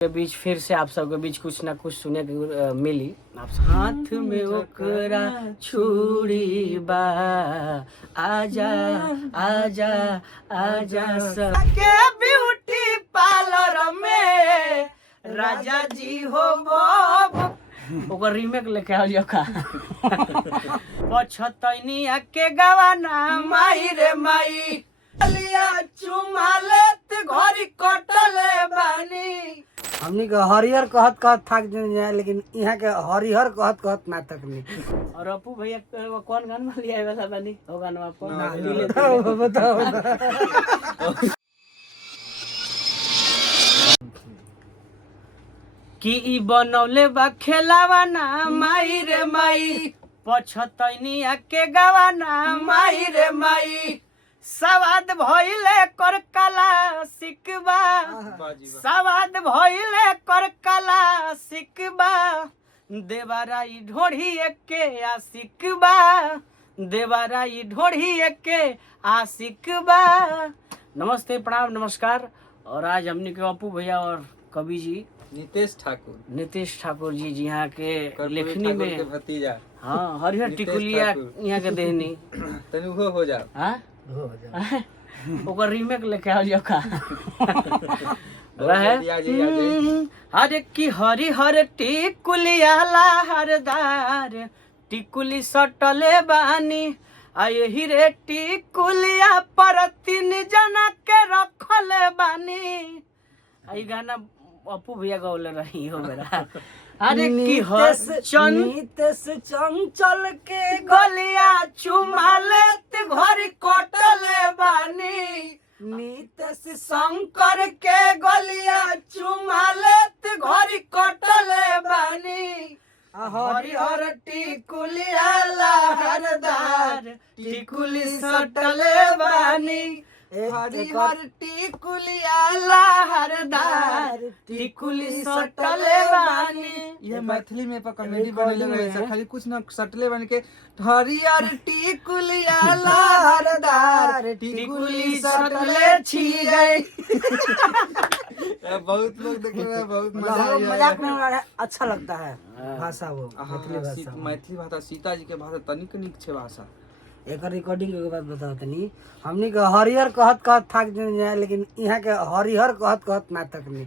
के बीच फिर से आप सबके बीच कुछ ना कुछ सुने के मिली। आप हाथ में ओकरा छुरी बा, आजा आजा आजा सब के ब्यूटी पार्लर में राजा जी हो बब ओकर रीमेक लेके आओ जो का पछतैनिया के गवाना माई रे माई लिया चुमा लेत घरी कटले बानी। हमनी के हरिहर कहत कहत थक जाए, लेकिन यहाँ के हरिहर कहत कहत ना तक नहीं। और अपू भैया कौन गाना लिया वाला बानी हो गाना पर बताओ कि ई बनौले बा खेलावाना माई रे माई पछतैनिया के गवाना माई रे माई सवाद भइले कर कला सिकबा, सवाद भइले कर कला सिकबा देवाराई ढोढ़ी के आशिकबा, देवाराई ढोढ़ी के आशिकबा। नमस्ते प्रणाम नमस्कार। और आज हमने के अपू भैया और कवि जी नीतीश ठाकुर जी यहाँ के लेखनी में के भतीजा हाँ हरिहर टिकुलिया यहाँ के देहनी तनु हो जा हाँ ओकर रीमेक लेके आओ जो का हर की हरिहर टिकुलिया लहरदार टिकुली सटले बानी आ यही रे टिकुलिया पर 3 जना के रखले बानी। आई गाना अपू भैया गौले रही हो मेरा। अरे की नीतीश चंचल के गलिया चुमा लेत घरी कटले बानी, नीतीश शंकर के गलिया चुमा लेत घरी कटले बानी। हरिहर टिकुलिया लहरदार टिकुली सटले बानी, हरिहर टिकुलिया लहरदार टिकुली सटले बानी। ये मैथिली में पर कॉमेडी बनले रहे से खाली कुछ ना सटले बन के हरिहर टिकुलिया लहरदार टिकुली सटले छी गए। बहुत लोग देखे रहे, बहुत मजाक में अच्छा लगता है भाषा वो मैथिली भाषा सीता जी के भाषा तनिक निक छे भाषा। एक रिकॉर्डिंग के बाद बताओ तनी हमनी के हरिहर कहत कहत थक जाए, लेकिन यहाँ के हरिहर कहत कहत ना तक नहीं।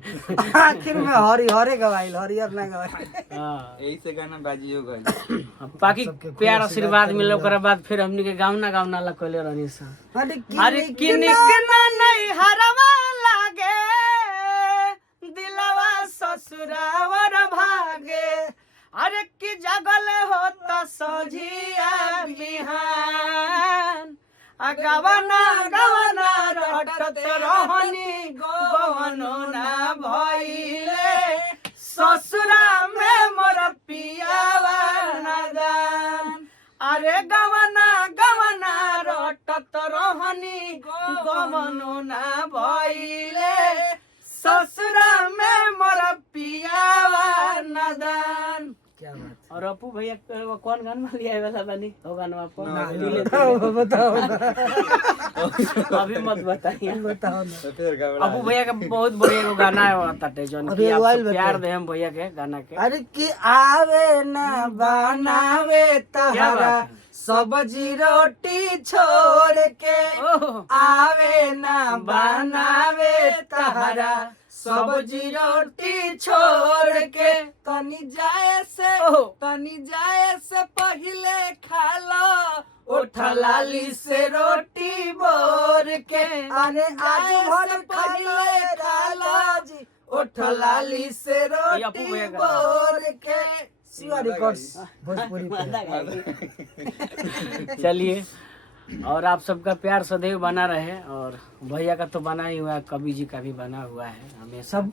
आखिर में हरिहरे गवाइल हरिहर ना गवाइल। यही से गाना बाजियो गइल। बाकी प्यार आशीर्वाद मिले ओकरा बाद फिर हमनी के गावना ला कहले रहनी सा। अरे किनिक ना नहीं हरवा लागे दिलवा ससुरावर भागे, अरे की जगल होता सजिया बिहान गवना गवना रटत रहनी गवनो ना भइले ससुरा में मोर पियावा नादान। अरे गवना गवना रटत रहनी गवनो ना भइले ससुरा में मोर पियावा नादान। क्या बात। और अपू भैया कौन गाना लिया वाला बानी हो गाना पर बताओ अभी मत बताइए बताओ ना। अपू भैया का बहुत बढ़िया गाना है ताटे जोन की आप प्यार दे हम भैया के गाना के। अरे कि आवे ना बनावे तहरा सब्जी रोटी छोड़ के, आवे ना बनावे तहरा सब्जी रोटी छोड़ के, तनी जाए से पहले खा लो उठलाली से रोटी बोर के। अरे आज भर पहले खा लो जी उठलाली से रोटी बोर के। शिवा रिकॉर्ड्स भोजपुरी। चलिए और आप सबका प्यार सदैव बना रहे, और भैया का तो बना ही हुआ है, कवि जी का भी बना हुआ है, हमें सब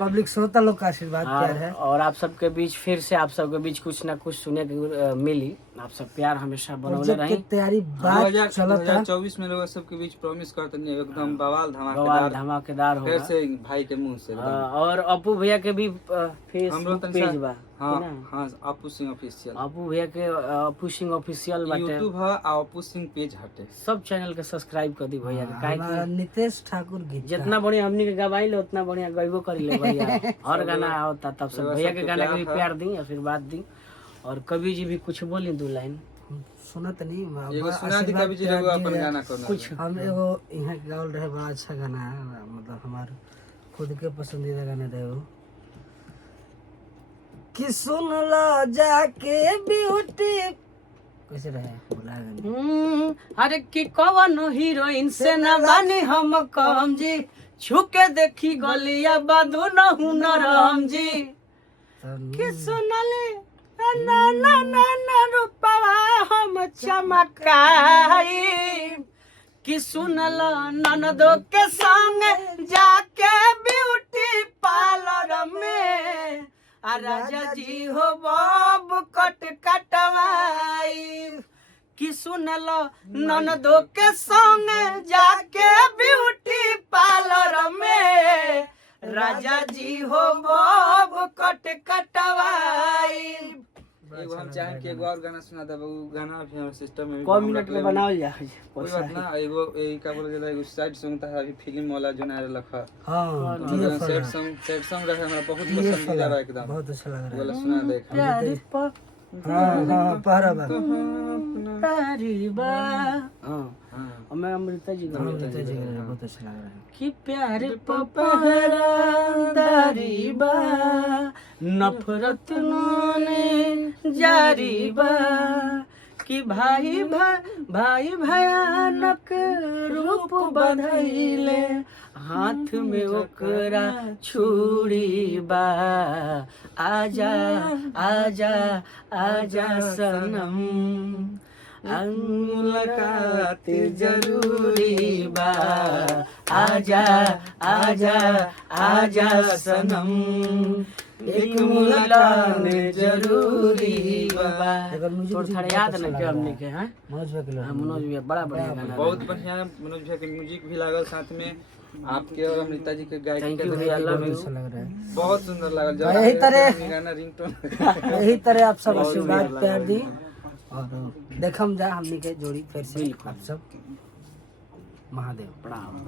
पब्लिक श्रोता लोग का आशीर्वाद प्यार है। और आप सबके बीच फिर से आप सबके बीच कुछ ना कुछ सुने के मिली। आप सब प्यार हमेशा बनौले प्रोजेक्ट की रही। तैयारी बात चलता 2024 में लोग सबके बीच प्रॉमिस करते नहीं एकदम बवाल बवाल धमाकेदार धमाकेदार फिर होगा। से भाई के मुंह से एकदम। और अपू भैया के भी हमरो फेसबुक तन पेज सा- बा हाँ कि ना? हाँ अपू सिंह ऑफिशियल अपू भैया के अपू सिंह ऑफिशियल बाटे। यूट्यूब है और अपू सिंह पेज हटे। सब चैनल के सब्सक्राइब कर दी भैया के, काहे हमारा कि नितेश ठाकुर गीत जितना बढ़िया हमनी के गवाई ले उतना बढ़िया गइबो करी ले भैया। हर गाना आवता तब सब भैया के गाना के भी प्यार दी, आशीर्वाद दी। और कवि जी भी कुछ बोली 2 लाइन सुनत नहीं एगो सुना दी कभी जी लोग अपन गाना करना कुछ। हम एगो यहाँ के गावल रहे बड़ा अच्छा गाना है, मतलब हमार खुद के पसंदीदा गाना रहे वो कि सुन लो जाके ब्यूटी कैसे रहे बोला गाना अरे कि कवन हीरोइन से न बानी हम कम जी, छुके देखी गलिया बादू न हुनर हम जी। कि सुनले ना ना ना ना रूपवा हम चमकाई, कि सुनल ननदो के संग जाके ब्यूटी पार्लर में आ राजा जी हो बब कट कटवाई। कि सुनल ननदो के संग जाके ब्यूटी पार्लर में राजा जी हो बब कट कटवाई। एगो हम चाहें कि एगो और गाना सुना दे वो गाना भी हमारे सिस्टम में भी कौ मिनट में बनावल जा कोई बात ना। एगो का बोले जाला एगो साइड सॉन्ग था अभी फिल्म वाला जो ना रखा हाँ सैड सॉन्ग रहे हमरा बहुत पसंदीदा बा एकदम बहुत अच्छा लग रहा वाला सुना दे प्यारी प है हाँ हाँ पहरा बा तारी बा। हां हाँ मैं अमृता जी का बहुत अच्छा लग रहा है कि प्यार प पहरा दारी बा, नफरत ने जारी बा। कि भाई भाई भयानक रूप बधैले, हाथ में ओकरा छुरी बा। आजा आजा आजा सनम, मुलाकात जरूरी बा। आजा आजा आजा सनम, एक मुलाकात जरूरी बा। थोड़ा याद नहीं के हमने के हैं मनोज भाई के लोग मनोज भैया बड़ा बढ़िया गाना बहुत बढ़िया मनोज भैया के म्यूजिक भी लागल साथ में आपके और अमृता जी के गायकी थैंक के यू भी भैया, लव यू। अच्छा लग रहा है बहुत सुंदर लागल जब यही तरह- गाना रिंगटोन यही तरह आप सब आशीर्वाद प्यार दी और देखम जा हमनी के जोड़ी फिर से आप सब महादेव प्रणाम।